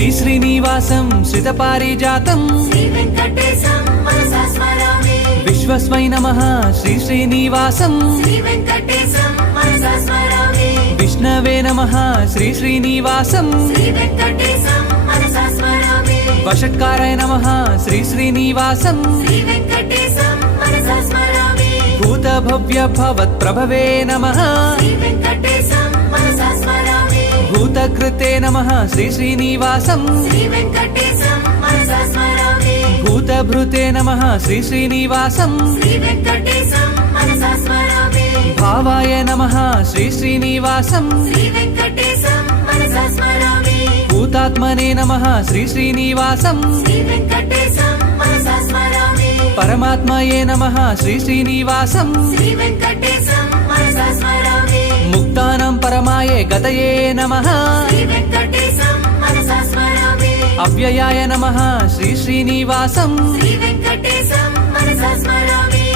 శ్రీ శ్రీనివాసం శ్రితపారిజాతం శ్రీ వెంకటేశం మనసా స్మరామి విశ్వస్మై నమః శ్రీ శ్రీనివాసం శ్రీ వెంకటేశం మనసా స్మరామి విష్ణవే నమః శ్రీ శ్రీనివాసం శ్రీ వెంకటేశం మనసా స్మరామి వషట్కారాయ నమః శ్రీ శ్రీనివాసం శ్రీ వెంకటేశం మనసా స్మరామి భూత భవ్య భవత్ ప్రభవే నమః శ్రీ వెంకటేశం మనసా స్మరామి భూతకృతే నమః శ్రీ శ్రీనివాసం శ్రీ వెంకటేశం మనసా స్మరామి భూతభృతే నమః శ్రీ శ్రీనివాసం శ్రీ వెంకటేశం మనసా స్మరామి భావాయ నమః శ్రీ శ్రీనివాసం శ్రీ వెంకటేశం మనసా స్మరామి భూతాత్మనే నమః శ్రీ శ్రీనివాసం శ్రీ వెంకటేశం మనసా స్మరామి పరమాత్మయే నమః శ్రీ శ్రీనివాసం శ్రీ వెంకటేశం మనసా స్మరామి ముక్తానాం పరమాయ గతయే నమః శ్రీ వెంకటేశం మనసా స్మరామి అవ్యయాయ నమః శ్రీ శ్రీనివాసం శ్రీ వెంకటేశం మనసా స్మరామి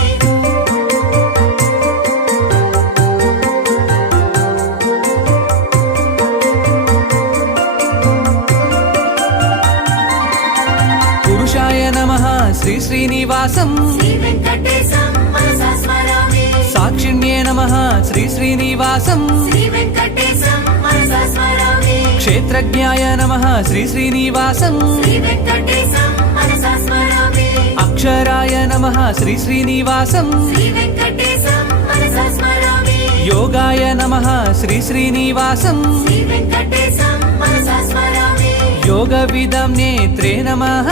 పురుషాయ నమః శ్రీ శ్రీనివాసం శ్రీ వెంకటేశం మనసా స్మరామి సాక్షిణ్యే నమః శ్రీ శ్రీనివాసం శ్రీ వెంకటేశం మనసా స్మరామి క్షేత్రజ్ఞాయ నమః శ్రీ శ్రీనివాసం శ్రీ వెంకటేశం మనసా స్మరామి అక్షరాయ నమః శ్రీ శ్రీనివాసం శ్రీ వెంకటేశం మనసా స్మరామి యోగాయ నమః శ్రీ శ్రీనివాసం శ్రీ వెంకటేశం మనసా స్మరామి యోగవిదం నేత్రే నమః